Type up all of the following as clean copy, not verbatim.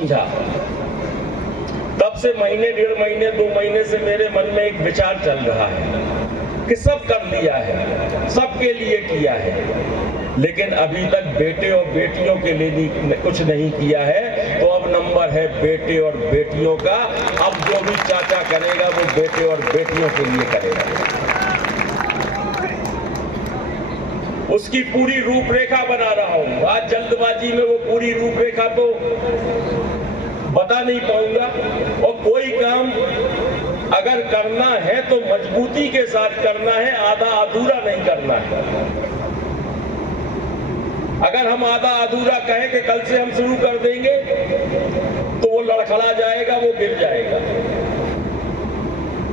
समझा, तब से महीने, 1.5 महीने, 2 महीने से मेरे मन में एक विचार चल रहा है कि सब कर लिया है, सबके लिए किया है, लेकिन अभी तक बेटे और बेटियों के लिए कुछ नहीं किया है। तो अब नंबर है बेटे और बेटियों का। अब जो भी चाचा करेगा वो बेटे और बेटियों के लिए करेगा। उसकी पूरी रूपरेखा बना रहा हूं। आज जल्दबाजी में वो पूरी रूपरेखा तो बता नहीं पाऊंगा, और कोई काम अगर करना है तो मजबूती के साथ करना है, आधा अधूरा नहीं करना है। अगर हम आधा अधूरा कहें कि कल से हम शुरू कर देंगे तो वो लड़खड़ा जाएगा, वो गिर जाएगा।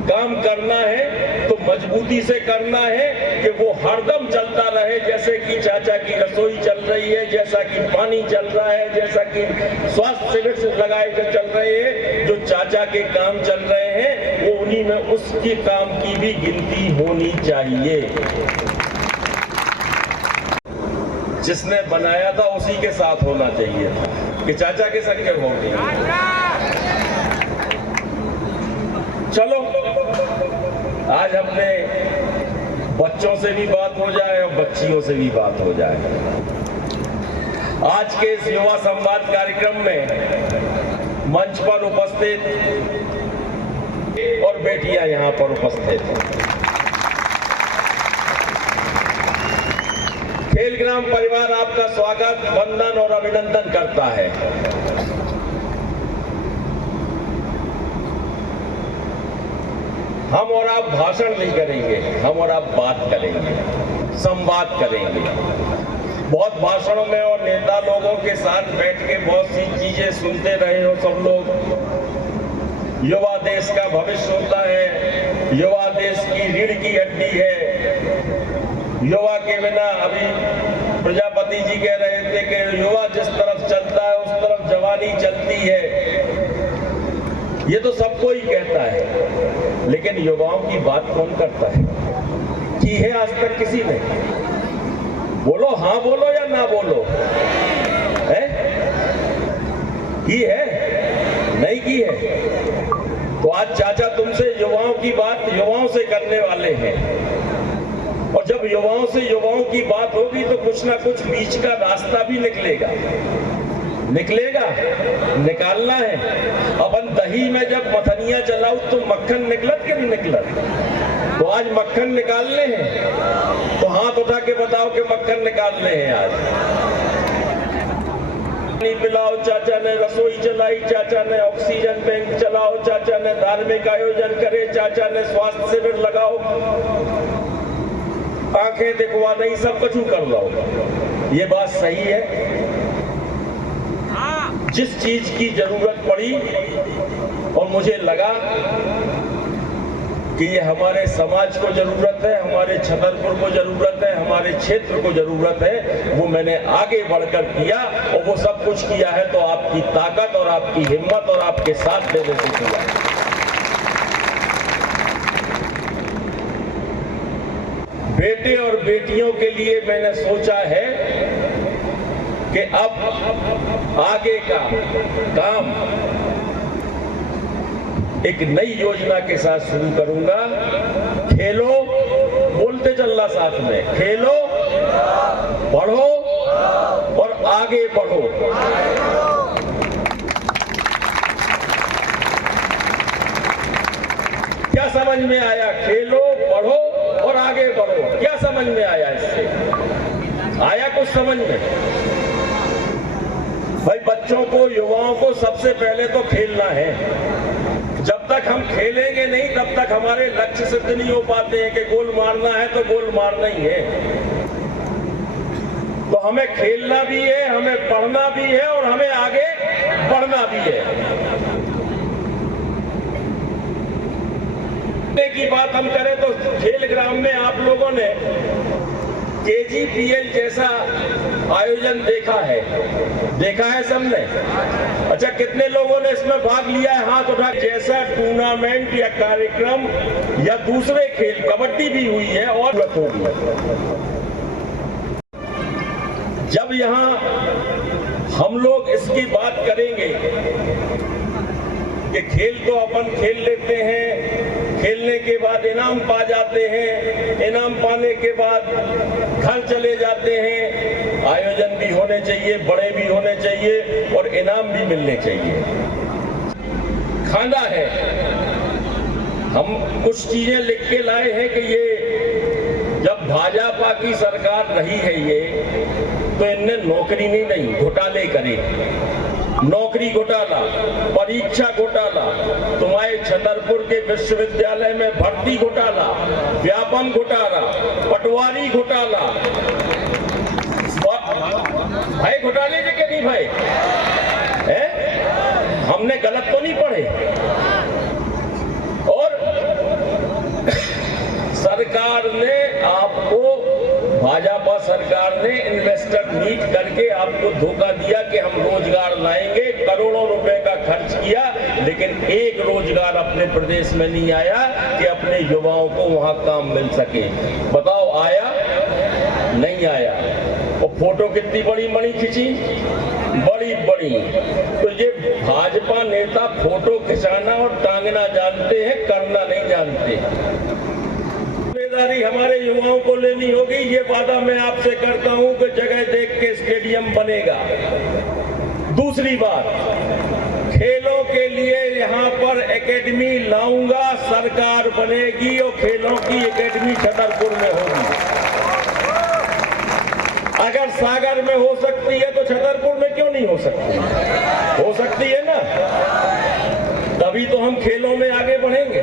काम करना है तो मजबूती से करना है कि वो हरदम चलता रहे, जैसे कि चाचा की रसोई चल रही है, जैसा कि पानी चल रहा है, जैसा कि स्वास्थ्य शिविर लगाए चल रहे हैं। जो चाचा के काम चल रहे हैं वो उन्हीं में उसके काम की भी गिनती होनी चाहिए। जिसने बनाया था उसी के साथ होना चाहिए था कि चाचा के संग क्यों होगी। चलो आज अपने बच्चों से भी बात हो जाए और बच्चियों से भी बात हो जाए। आज के इस युवा संवाद कार्यक्रम में मंच पर उपस्थित और बेटियां यहां पर उपस्थित हैं। खेलग्राम परिवार आपका स्वागत, वंदन और अभिनंदन करता है। हम और आप भाषण नहीं करेंगे, हम और आप बात करेंगे, संवाद करेंगे। बहुत भाषणों में और नेता लोगों के साथ बैठ के बहुत सी चीजें सुनते रहे हो सब लोग। युवा देश का भविष्य होता है, युवा देश की रीढ़ की हड्डी है। युवा के बिना, अभी प्रजापति जी कह रहे थे कि युवा जिस तरफ चलता है उस तरफ जवानी चलती है। ये तो सबको ही कहता है, लेकिन युवाओं की बात कौन करता है? की है आज तक किसी ने? बोलो, हाँ बोलो या ना बोलो, है? की है? नहीं की है। तो आज चाचा तुमसे युवाओं की बात युवाओं से करने वाले हैं, और जब युवाओं से युवाओं की बात होगी तो कुछ ना कुछ बीच का रास्ता भी निकलेगा, निकालना है। अपन दही में जब मथनिया चलाओ तो मक्खन निकलत कि नहीं निकलत? तो आज मक्खन निकालने हैं, तो हाथ उठा के बताओ कि मक्खन निकालने हैं। आज पानी पिलाओ, चाचा ने रसोई चलाई, चाचा ने ऑक्सीजन बैंक चलाओ, चाचा ने धार्मिक आयोजन करे, चाचा ने स्वास्थ्य शिविर लगाओ, आंखें दिखवा नहीं, सब कुछ कर लो। ये बात सही है। जिस चीज की जरूरत पड़ी और मुझे लगा कि ये हमारे समाज को जरूरत है, हमारे छतरपुर को जरूरत है, हमारे क्षेत्र को जरूरत है, वो मैंने आगे बढ़कर किया। और वो सब कुछ किया है तो आपकी ताकत और आपकी हिम्मत और आपके साथ देने से किया है। बेटे और बेटियों के लिए मैंने सोचा है कि अब आगे का काम एक नई योजना के साथ शुरू करूंगा। खेलो, बोलते चलना साथ में, खेलो, पढ़ो और आगे बढ़ो। क्या समझ में आया? खेलो, पढ़ो और आगे बढ़ो। क्या समझ में आया? इससे आया कुछ समझ में? भाई बच्चों को, युवाओं को सबसे पहले तो खेलना है। जब तक हम खेलेंगे नहीं तब तक हमारे लक्ष्य सिद्ध नहीं हो पाते हैं कि गोल मारना है तो गोल मारना ही है। तो हमें खेलना भी है, हमें पढ़ना भी है और हमें आगे बढ़ना भी है। की बात हम करें तो खेलग्राम में आप लोगों ने KGPL जैसा आयोजन देखा है सबने? अच्छा, कितने लोगों ने इसमें भाग लिया है? हाथ उठा। जैसा टूर्नामेंट या कार्यक्रम या दूसरे खेल, कबड्डी भी हुई है और होगी। जब यहाँ हम लोग इसकी बात करेंगे कि खेल तो अपन खेल लेते हैं, खेलने के बाद इनाम पा जाते हैं, इनाम पाने के बाद घर चले जाते हैं। आयोजन भी होने चाहिए, बड़े भी होने चाहिए और इनाम भी मिलने चाहिए। खाना है, हम कुछ चीजें लिख के लाए हैं कि ये जब भाजपा की सरकार रही है ये, तो इनने नौकरी नहीं घोटाले करे। नौकरी घोटाला, परीक्षा घोटाला, तुम्हारे छतरपुर के विश्वविद्यालय में भर्ती घोटाला, व्यापम घोटाला, पटवारी घोटाला। भाई घोटाले थे कि नहीं भाई? हमने गलत तो नहीं पढ़े? और सरकार ने आपको, भाजपा सरकार ने इन्वेस्टर मीट करके आपको धोखा दिया कि हम रोजगार लाएंगे, करोड़ों रुपए का खर्च किया, लेकिन एक रोजगार अपने प्रदेश में नहीं आया कि अपने युवाओं को वहां काम मिल सके। बताओ आया? नहीं आया। और फोटो कितनी बड़ी बड़ी खिंची, बड़ी बड़ी। तो ये भाजपा नेता फोटो खिंचाना और टांगना जानते हैं, करना नहीं जानते। जिम्मेदारी हमारे युवाओं को लेनी होगी। ये वादा मैं आपसे करता हूं कि जगह देख के स्टेडियम बनेगा। दूसरी बात, खेलों के लिए यहां पर एकेडमी लाऊंगा, सरकार बनेगी और खेलों की एकेडमी छतरपुर में होगी। अगर सागर में हो सकती है तो छतरपुर में क्यों नहीं हो सकती? हो सकती है ना, तभी तो हम खेलों में आगे बढ़ेंगे।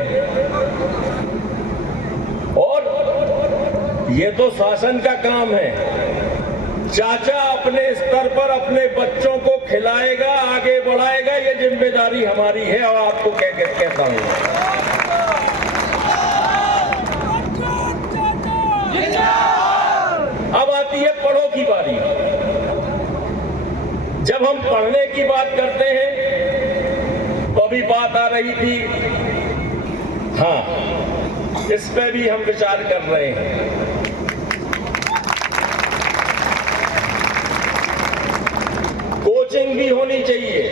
और ये तो शासन का काम है। चाचा अपने स्तर पर अपने बच्चों को खिलाएगा, आगे बढ़ाएगा, ये जिम्मेदारी हमारी है। और आपको कहता हूं, अब आती है पढ़ो की बारी। जब हम पढ़ने की बात करते हैं तो अभी बात आ रही थी, हाँ, इस पे भी हम विचार कर रहे हैं। कोचिंग भी होनी चाहिए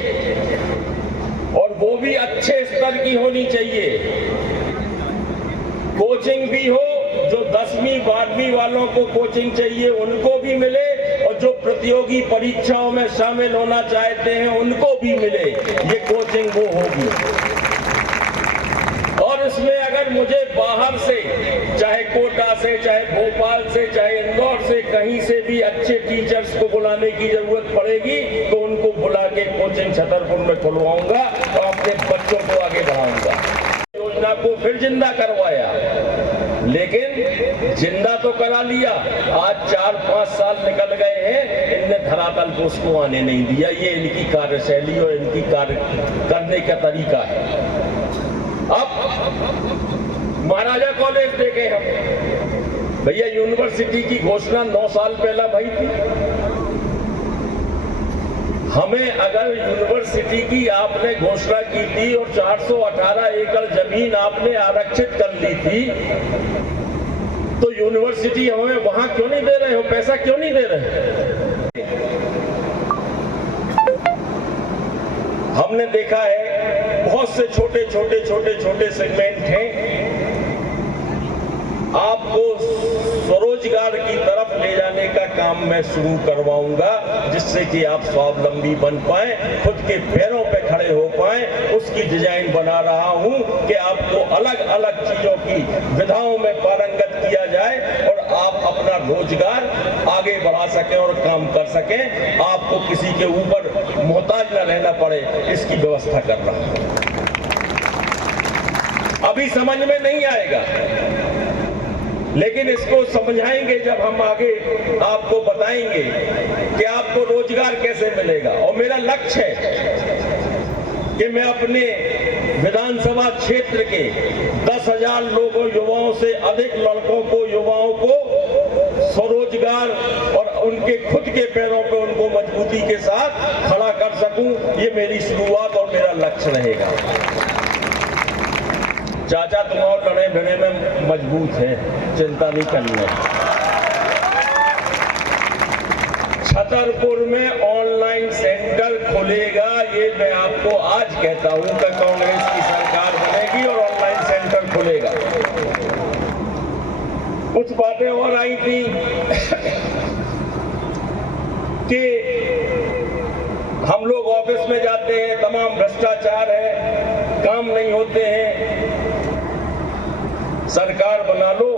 और वो भी अच्छे स्तर की होनी चाहिए। कोचिंग भी हो, जो 10वीं 12वीं वालों को कोचिंग चाहिए उनको भी मिले, और जो प्रतियोगी परीक्षाओं में शामिल होना चाहते हैं उनको भी मिले। ये कोचिंग वो होगी। और इसमें अगर मुझे बाहर से, चाहे कोटा से, चाहे भोपाल से, चाहे इंदौर से, कहीं से भी अच्छे टीचर्स को बुलाने की जरूरत पड़ेगी तो उनको बुला के कोचिंग छतरपुर में खुलवाऊंगा और अपने बच्चों को आगे बढ़ाऊंगा। योजना को फिर जिंदा करवाया, लेकिन जिंदा तो करा लिया। आज 4-5 साल निकल गए हैं, इनने धरातल को उसको आने नहीं दिया। ये इनकी कार्यशैली और इनकी कार्य करने का तरीका है। अब महाराजा कॉलेज देखे हम, भैया यूनिवर्सिटी की घोषणा 9 साल पहला भई थी। हमें अगर यूनिवर्सिटी की आपने घोषणा की थी और 418 एकड़ जमीन आपने आरक्षित कर ली थी, तो यूनिवर्सिटी हमें वहां क्यों नहीं दे रहे हो? पैसा क्यों नहीं दे रहे? हमने देखा है बहुत से छोटे सेगमेंट हैं। आपको स्वरोजगार की तरफ ले जाने का काम मैं शुरू करवाऊंगा, जिससे कि आप स्वावलंबी बन पाए, खुद के पैरों पे खड़े हो पाए। उसकी डिजाइन बना रहा हूं कि आपको अलग अलग चीजों की विधाओं में पारंगत किया जाए और आप अपना रोजगार आगे बढ़ा सकें और काम कर सकें। आपको किसी के ऊपर मोहताज न रहना पड़े, इसकी व्यवस्था कर रहा हूं। अभी समझ में नहीं आएगा, लेकिन इसको समझाएंगे जब हम आगे आपको बताएंगे कि आपको रोजगार कैसे मिलेगा। और मेरा लक्ष्य है कि मैं अपने विधानसभा क्षेत्र के 10,000 लोगों, युवाओं से अधिक लड़कों को, युवाओं को स्वरोजगार और उनके खुद के पैरों पर उनको मजबूती के साथ खड़ा कर सकूं। ये मेरी शुरुआत और मेरा लक्ष्य रहेगा। चाचा तुम और लड़े भिड़े में मजबूत है, चिंता नहीं करनी है। छतरपुर में ऑनलाइन सेंटर खुलेगा, ये मैं आपको आज कहता हूं कि कांग्रेस की सरकार बनेगी और ऑनलाइन सेंटर खुलेगा। कुछ बातें और आई थी कि हम लोग ऑफिस में जाते हैं, तमाम भ्रष्टाचार है, काम नहीं होते हैं। सरकार बना लो,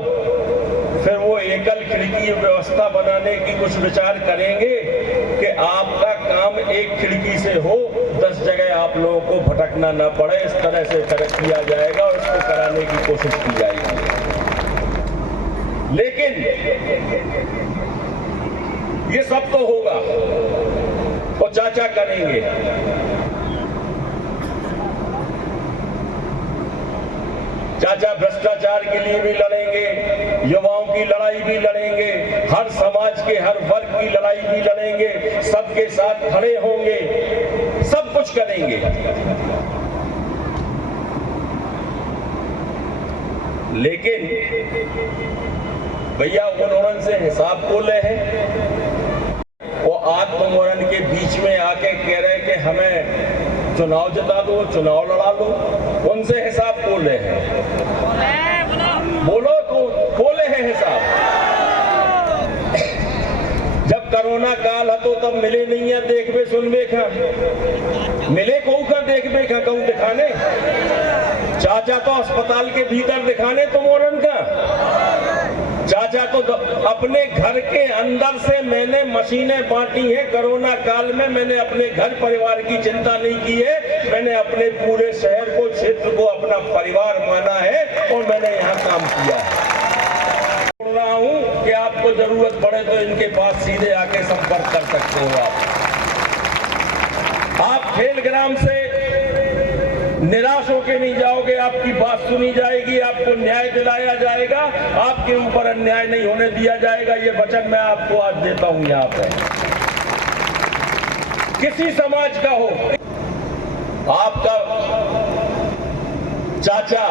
फिर वो एकल खिड़की व्यवस्था बनाने की कुछ विचार करेंगे कि आपका काम एक खिड़की से हो, 10 जगह आप लोगों को भटकना ना पड़े। इस तरह से किया जाएगा और इसको कराने की कोशिश की जाएगी। लेकिन ये सब तो होगा और चाचा करेंगे। चाचा भ्रष्टाचार के लिए भी लड़ेंगे, युवाओं की लड़ाई भी लड़ेंगे, हर समाज के हर वर्ग की लड़ाई भी लड़ेंगे, सबके साथ खड़े होंगे, सब कुछ करेंगे। लेकिन भैया उन्होंने से हिसाब बोले हैं, वो आत्ममोहन के बीच में आके कह रहे कि हमें चुनाव जिता दो, चुनाव लड़ा लो, उनसे हिसाब बोले हैं। बोलो तो बोले हैं हिसाब। जब कोरोना काल हतो तब मिले नहीं है, देखबे सुनबे खा मिले कहू का, देखबे खा कहू दिखाने। चाचा तो अस्पताल के भीतर दिखाने तुम औरन का। चाचा तो अपने घर के अंदर से मैंने मशीनें बांटी हैं। कोरोना काल में मैंने अपने घर परिवार की चिंता नहीं की है, मैंने अपने पूरे शहर को, क्षेत्र को अपना परिवार माना है और मैंने यहाँ काम किया है। बोल रहा हूँ कि आपको जरूरत पड़े तो इनके पास सीधे आके संपर्क कर सकते हो। आप खेलग्राम से निराश होकर नहीं जाओगे, आपकी बात सुनी जाएगी, आपको न्याय दिलाया जाएगा, आपके ऊपर अन्याय नहीं होने दिया जाएगा। ये वचन मैं आपको आज देता हूं। यहाँ पे किसी समाज का हो, आपका चाचा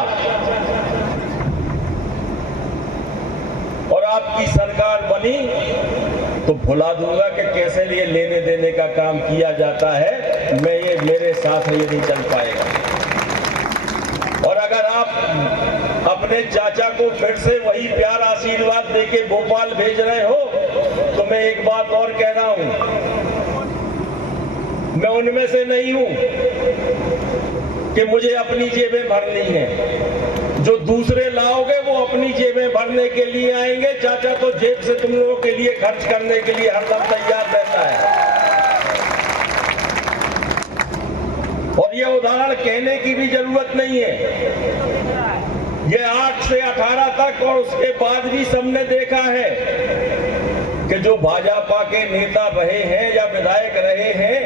और आपकी सरकार बनी तो भुला दूंगा कि कैसे लिए लेने देने का काम किया जाता है। मैं ये मेरे साथ ये नहीं चल पाएगा। और अगर आप अपने चाचा को फिर से वही प्यार आशीर्वाद देके भोपाल भेज रहे हो तो मैं एक बात और कह रहा हूं, मैं उनमें से नहीं हूं कि मुझे अपनी जेबें भरनी है। जो दूसरे लाओगे वो अपनी जेबें भरने के लिए आएंगे। चाचा तो जेब से तुम लोगों के लिए खर्च करने के लिए हरदम तैयार रहता है। और ये उदाहरण कहने की भी जरूरत नहीं है। ये 8 से 18 तक और उसके बाद भी सबने देखा है कि जो भाजपा के नेता रहे हैं या विधायक रहे हैं,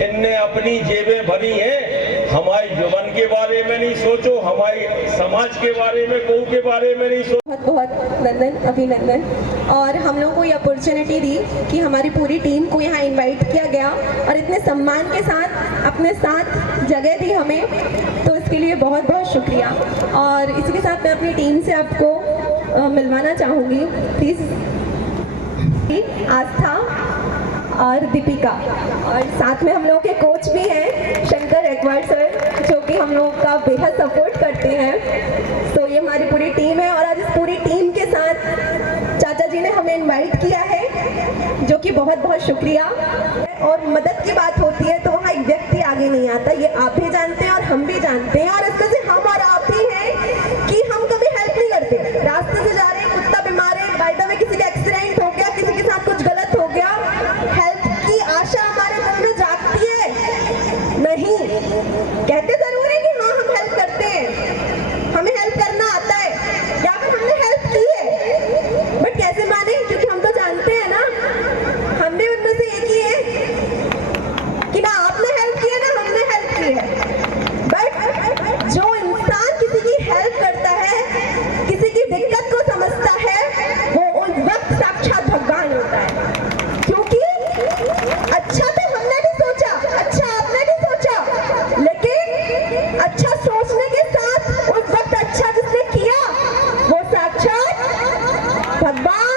इनने अपनी जेबें भरी हैं। हमारे जुबान के बारे में नहीं सोचो, हमारे समाज के बारे में, कोई के बारे में नहीं सोचो। बहुत बहुत नंदन, अभिनंदन। और हम लोगों को ये अपॉर्चुनिटी दी कि हमारी पूरी टीम को यहाँ इनवाइट किया गया और इतने सम्मान के साथ अपने साथ जगह दी हमें, तो इसके लिए बहुत बहुत शुक्रिया। और इसी के साथ मैं अपनी टीम से आपको मिलवाना चाहूँगी। प्लीज़ आस्था और दीपिका, और साथ में हम लोगों के कोच भी हैं शंकर एक्वार्ड सर, जो कि हम लोगों का बेहद सपोर्ट करते हैं। तो ये हमारी पूरी टीम है और आज इस पूरी टीम के साथ चाचा जी ने हमें इनवाइट किया है, जो कि बहुत बहुत शुक्रिया। और मदद की बात होती है तो वहाँ एक व्यक्ति आगे नहीं आता, ये आप भी जानते हैं और हम भी जानते हैं। और इसमें से हम और आप ही हैं कि हम कभी हेल्प नहीं करते। रास्ते से जा रहे हैं, कुत्ता बीमार है, बाइटा में किसी का एक्सीडेंट हो गया, किसी के साथ कुछ गलत हो गया, हेल्प की आशा हमारे मन में जागती है नहीं। कहते जरूर है कि हाँ हम हेल्प करते हैं, हमें हेल्प करना आता है या फिर हमने हेल्प की है, बट कैसे माने? क्योंकि हम तो जानते हैं ना, हम भी उनमें से एक ही है कि ना आपने हेल्प की है ना हमने हेल्प की है। बट जो इंसान किसी की हेल्प करता है, किसी की दिक्कत को समझता है, वो उस वक्त साक्षात भगवान होता है। क्योंकि अच्छा तो हमने भी सोचा, अच्छा आपने भी सोचा, लेकिन अच्छा सोचने के साथ उस वक्त अच्छा जिसने किया वो साक्षात भगवान